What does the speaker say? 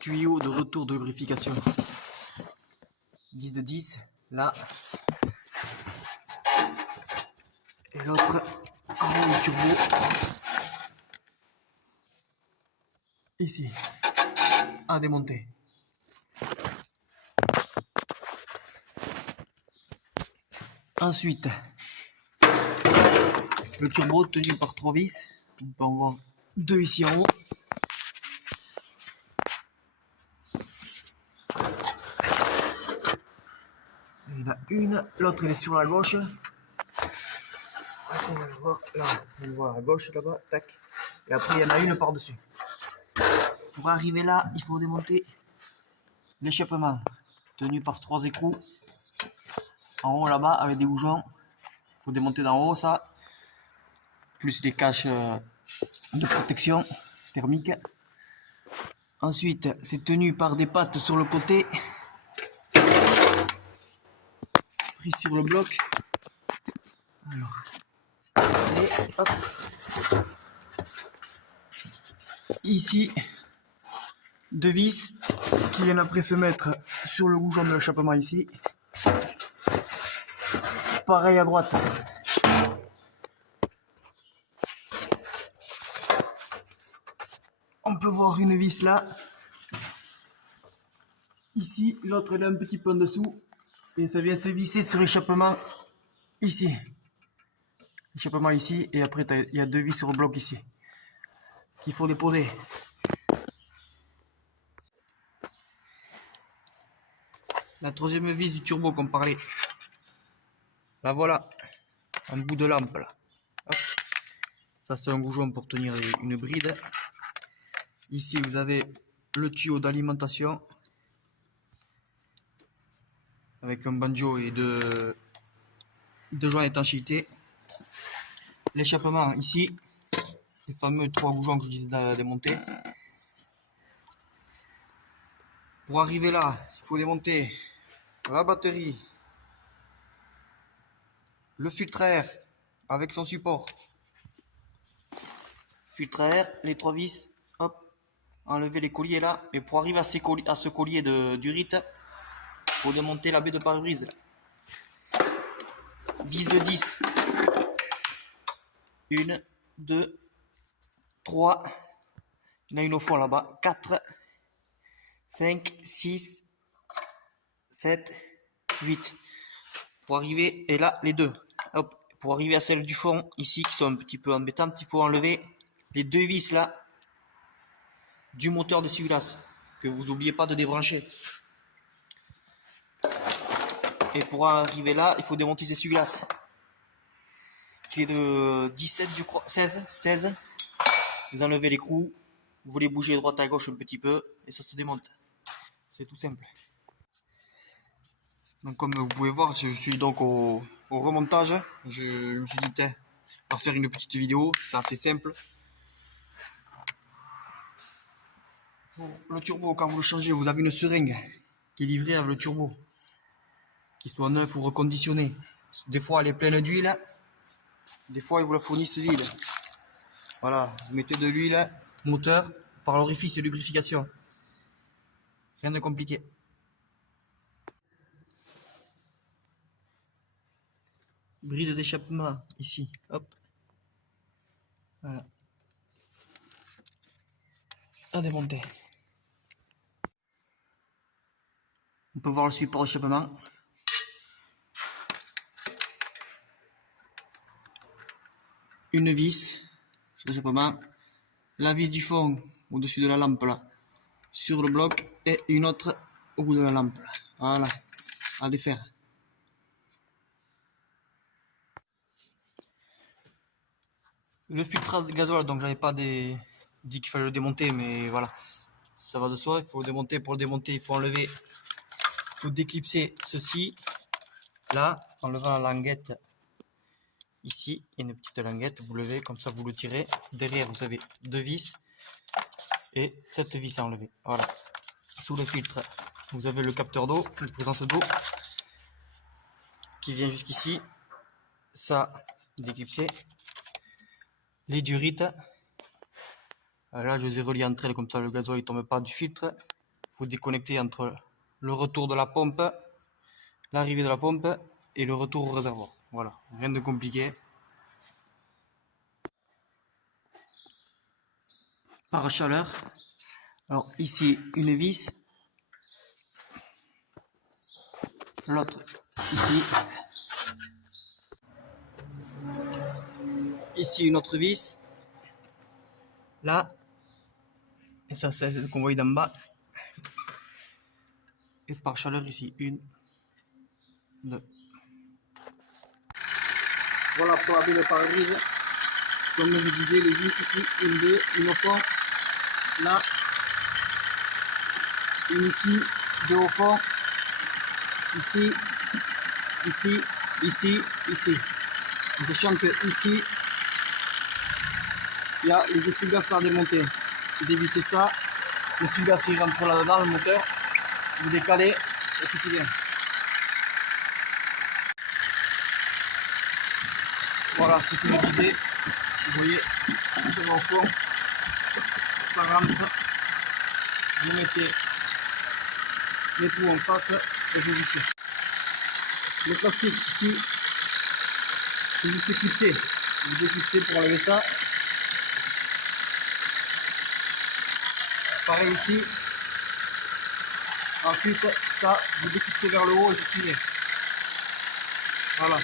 tuyau de retour de lubrification. 10 de 10, là. Et l'autre en haut du turbo. Ici. À démonter. Ensuite, le turbo tenu par 3 vis. On peut en voir 2 ici en haut. Il y en a une, l'autre elle est sur la gauche. On va la voir là, on le voit à gauche là-bas, tac. Et après il y en a une par-dessus. Pour arriver là, il faut démonter l'échappement tenu par 3 écrous. En haut là-bas avec des goujons. Il faut démonter d'en haut ça. Plus les caches de protection thermique. Ensuite, c'est tenu par des pattes sur le côté. Pris sur le bloc. Alors, allez, hop. Ici, 2 vis qui viennent après se mettre sur le goujon de l'échappement ici. Pareil à droite. On peut voir une vis là. Ici, l'autre elle est un petit peu en dessous. Et ça vient se visser sur l'échappement ici. L'échappement ici. Et après, il y a 2 vis sur le bloc ici. Qu'il faut déposer. La troisième vis du turbo qu'on parlait. La voilà. Un bout de lampe là. Hop. Ça c'est un goujon pour tenir une bride. Ici vous avez le tuyau d'alimentation. Avec un banjo et deux joints d'étanchéité. L'échappement ici. Les fameux 3 goujons que je disais de démonter. Pour arriver là, il faut démonter la batterie. Le filtre à air avec son support. Filtre à air, les 3 vis, hop, enlever les colliers là. Et pour arriver à ce collier d'urite, il faut démonter la baie de pare-brise. Vis de 10. 1, 2, 3. Il y en a une au fond là-bas. 4, 5, 6, 7, 8. Pour arriver, et là, les deux. Hop, pour arriver à celle du fond, ici, qui sont un petit peu embêtantes, il faut enlever les 2 vis là du moteur d'essuie-glace, que vous n'oubliez pas de débrancher. Et pour arriver là, il faut démonter ces essuie-glaces. Qui est de 17, je crois, 16. Vous enlevez l'écrou, vous les bougez droite à gauche un petit peu, et ça se démonte. C'est tout simple. Donc comme vous pouvez voir, je suis donc au remontage. Je me suis dit, tiens, on va faire une petite vidéo, c'est assez simple. Pour le turbo, quand vous le changez, vous avez une seringue qui est livrée avec le turbo, qu'il soit neuf ou reconditionné. Des fois elle est pleine d'huile, des fois ils vous la fournissent vide. Voilà, vous mettez de l'huile moteur par l'orifice de lubrification. Rien de compliqué. Brise d'échappement ici, hop. Voilà. À démonter. On peut voir le support d'échappement. Une vis sur l'échappement. La vis du fond au-dessus de la lampe là, sur le bloc, et une autre au bout de la lampe là. Voilà, à défaire. Le filtre de gasoil, donc j'avais pas dit qu'il fallait le démonter, mais voilà, ça va de soi, il faut le démonter. Pour le démonter, il faut enlever, il faut déclipser ceci, là, en levant la languette, ici, il y a une petite languette, vous levez, comme ça vous le tirez, derrière vous avez 2 vis, et cette vis à enlever, voilà. Sous le filtre, vous avez le capteur d'eau, de présence d'eau, qui vient jusqu'ici, ça, déclipser. Les durites, là je les ai reliés entre elles, comme ça le gasoil ne tombe pas du filtre. faut déconnecter entre le retour de la pompe, l'arrivée de la pompe et le retour au réservoir. Voilà, rien de compliqué. Para-chaleur. Alors ici une vis, l'autre ici. Ici une autre vis, là, et ça c'est le convoi d'en bas. Et par chaleur ici, 1, 2. Voilà pour laver le pare-brise. Comme je disais, les vis ici, 1, 2, une au fond, là, une ici, 2 au fond, ici, ici, ici, ici. En sachant que ici, il y a les essuie-glaces à démonter. Vous dévissez ça, l'essuie-glace il rentre là-dedans, le moteur, vous décalez et tout est bien. Voilà ce que je disais, vous voyez, ça va au fond, ça rentre, vous mettez les trous en face et vous vissez. Le plastique ici, c'est juste éclipsé, vous déclipsez pour enlever ça. Pareil ici, ensuite ça, vous déclipsez vers le haut et vous tirez. Voilà.